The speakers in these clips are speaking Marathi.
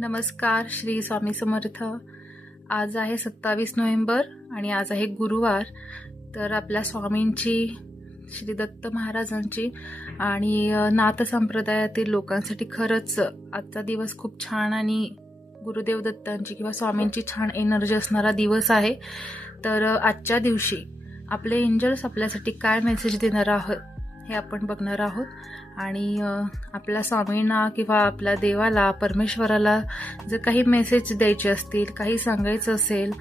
नमस्कार. श्री स्वामी समर्थ. आज आहे 27 नोव्हेंबर आणि आज आहे गुरुवार. तर आपल्या स्वामींची, श्री दत्त महाराजांची आणि नाथ संप्रदायातील लोकांसाठी खरंच आजचा दिवस खूप छान आणि गुरुदेव दत्तांची किंवा स्वामींची छान एनर्जी असणारा दिवस आहे. तर आजच्या दिवशी आपले एंजल्स आपल्यासाठी काय मेसेज देणार आहोत हे आपण बघणार आहोत. आणि आपल्या स्वामींना किंवा आपल्या देवाला, परमेश्वराला जर काही मेसेज द्यायचे असतील, काही सांगायचं असेल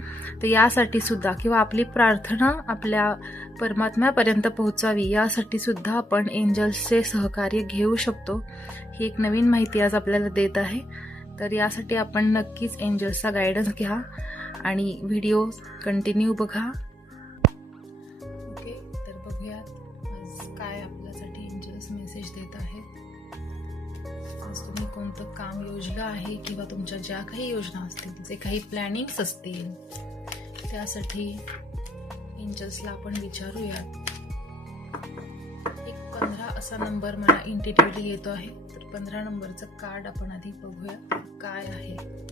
तर यासाठी सुद्धा, किंवा आपली प्रार्थना आपल्या परमात्म्यापर्यंत पोहोचावी यासाठी सुद्धा आपण एंजल्सचे सहकार्य घेऊ शकतो. ही एक नवीन माहिती आज आपल्याला देत आहे. तर यासाठी आपण नक्कीच एंजल्सचा गायडन्स घ्या आणि व्हिडिओ कंटिन्यू बघा. ओके, तर बघूयात आज काय आपल्यासाठी एंजल्स मेसेज देत आहेत. आज तुम्ही कोणतं काम योजलं आहे किंवा तुमच्या ज्या काही योजना असतील, जे काही प्लॅनिंग्स असतील, त्यासाठी एंजल्सला आपण विचारूयात. एक 15 असा नंबर मला इंट्युइटिव्हली येतो आहे. तर 15 नंबरचं कार्ड आपण आधी बघूया काय आहे.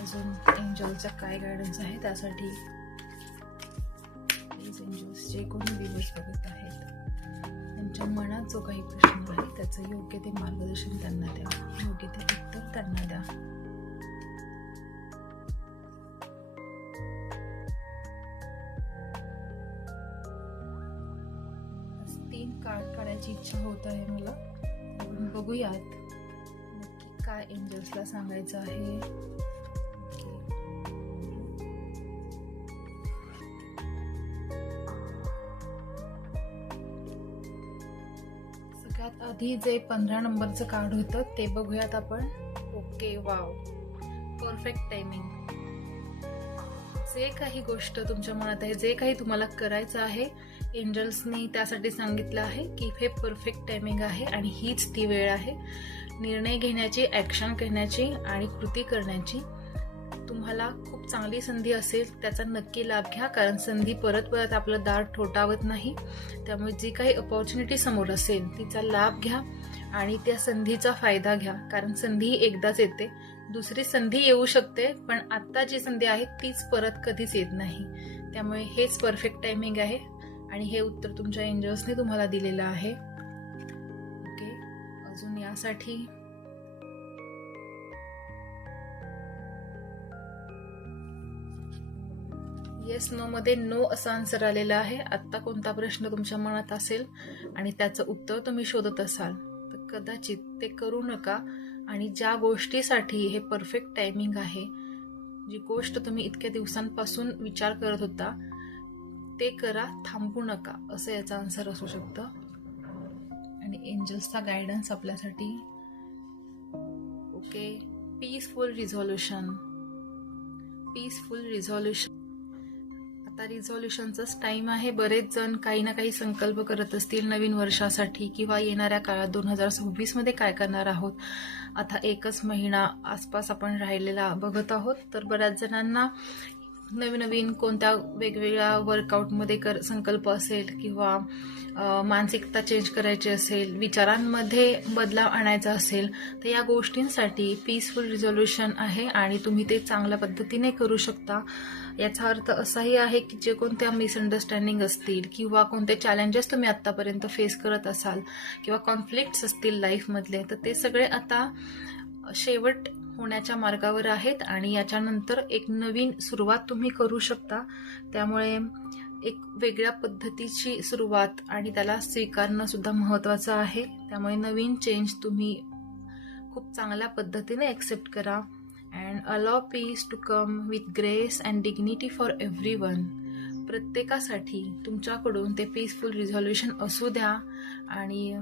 अजून एंजलचा काय गायडन्स आहे त्यासाठी प्लीज एंजल्स जे कोणी दिवस बघत आहेत त्यांच्या मनात जो काही प्रश्न आहे त्याचं योग्य ते मार्गदर्शन त्यांना द्या, योग्य ते उत्तर त्यांना द्या. आज 3 कार्ड काढायची इच्छा होत आहे मला. बघूयात नक्की काय एंजल्सला सांगायचं आहे. आधी जे 15 नंबरचं कार्ड होतं ते बघूयात आपण. Okay, wow, perfect timing. जे काही गोष्ट तुमच्या मनात आहे, जे काही तुम्हाला करायचं आहे, एंजल्सनी त्यासाठी सांगितलं आहे की हे परफेक्ट टायमिंग आहे आणि हीच ती वेळ आहे निर्णय घेण्याची, ऍक्शन करण्याची आणि कृती करण्याची. तुम्हाला खूप चांगली संधी असेल त्याचा नक्की लाभ घ्या, कारण संधी परत परत आपलं दार ठोठावत नाही. त्यामुळे जी काही अपॉर्च्युनिटी समोर असेल तिचा लाभ घ्या आणि त्या संधीचा फायदा घ्या, कारण संधी एकदाच येते. दुसरी संधी येऊ शकते पण आता जी संधी आहे तीच परत कधीच येत नाही. त्यामुळे हेच परफेक्ट टायमिंग आहे आणि हे उत्तर तुमच्या एंजल्सने तुम्हाला दिलेलं आहे. ओके, अजून यासाठी येस नो मध्ये नो असं आन्सर आलेलं आहे. आत्ता कोणता प्रश्न तुमच्या मनात असेल आणि त्याचं उत्तर तुम्ही शोधत असाल तर कदाचित ते करू नका. आणि ज्या गोष्टीसाठी हे परफेक्ट टायमिंग आहे, जी गोष्ट तुम्ही इतक्या दिवसांपासून विचार करत होता ते करा, थांबू नका, असं याचा आन्सर असू शकतं. आणि एंजल्सचा गायडन्स आपल्यासाठी okay, peaceful resolution. Peaceful resolution. आता रिझॉल्युशनचाच टाइम आहे. बरेच जण काही ना काही संकल्प करत असतील नवीन वर्षासाठी किंवा येणाऱ्या काळात 2026 मध्ये काय करणार आहोत. आता 1च महिना आसपास आपण राहिलेला बघत आहोत. तर बऱ्याच जणांना नवीन नवीन कोणत्या वेगवेगळ्या वर्कआउटमध्ये संकल्प असेल किंवा मानसिकता चेंज करायची असेल, विचारांमध्ये बदलाव आणायचा असेल, तर या गोष्टींसाठी पीसफुल रिझॉल्युशन आहे आणि तुम्ही ते चांगल्या पद्धतीने करू शकता. याचा अर्थ असाही आहे की जे कोणत्या मिसअंडरस्टँडिंग असतील किंवा कोणते चॅलेंजेस तुम्ही आतापर्यंत फेस करत असाल किंवा कॉन्फ्लिक्ट्स असतील लाईफमधले, तर ते सगळे आता शेवट होण्याच्या मार्गावर आहेत आणि याच्यानंतर एक नवीन सुरुवात तुम्ही करू शकता. त्यामुळे एक वेगळ्या पद्धतीची सुरुवात आणि त्याला स्वीकारणं सुद्धा महत्त्वाचं आहे. त्यामुळे नवीन चेंज तुम्ही खूप चांगल्या पद्धतीने एक्सेप्ट करा. And allow peace to come with grace and dignity for everyone. प्रत्येकासाठी तुमच्याकडून ते पीसफुल रिझॉल्युशन असू द्या. आणि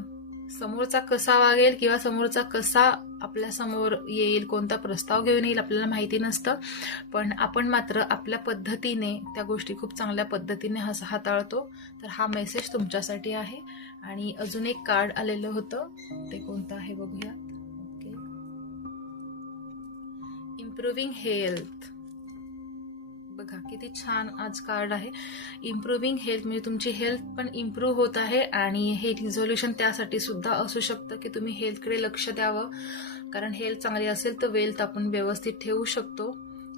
समोरचा कसा वागेल किंवा समोरचा कसा आपल्या समोर येईल, कोणता प्रस्ताव घेऊन येईल आपल्याला माहिती नसतं, पण आपण मात्र आपल्या पद्धतीने त्या गोष्टी खूप चांगल्या पद्धतीने हाताळतो. तर हा मेसेज तुमच्यासाठी आहे. आणि अजून एक कार्ड आलेलं होतं, ते कोणतं आहे बघूया. Okay, improving health. बघा किती छान आज कार्ड आहे. इम्प्रूव्हिंग हेल्थ म्हणजे तुमची हेल्थ पण इम्प्रूव्ह होत आहे आणि हे रिझोल्युशन त्यासाठी सुद्धा असू शकतं की तुम्ही हेल्थकडे लक्ष द्यावं. कारण हेल्थ चांगली असेल तर वेल्थ आपण व्यवस्थित ठेवू शकतो.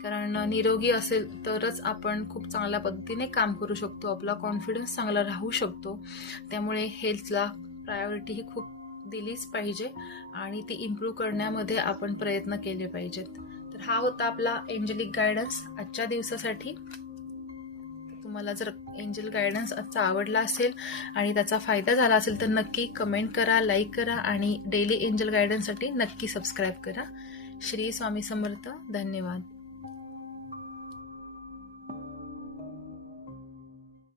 कारण निरोगी असेल तरच आपण खूप चांगल्या पद्धतीने काम करू शकतो, आपला कॉन्फिडन्स चांगला राहू शकतो. त्यामुळे हेल्थला प्रायोरिटी ही खूप दिलीच पाहिजे आणि ती इम्प्रूव्ह करण्यामध्ये आपण प्रयत्न केले पाहिजेत. तर हा होता आपला एंजलिक गायडन्स आजच्या दिवसासाठी. तुम्हाला जर एंजल गायडन्स आजचा आवडला असेल आणि त्याचा फायदा झाला असेल तर नक्की कमेंट करा, लाईक करा आणि डेली एंजल गायडन्ससाठी नक्की सबस्क्राईब करा. श्री स्वामी समर्थ. धन्यवाद.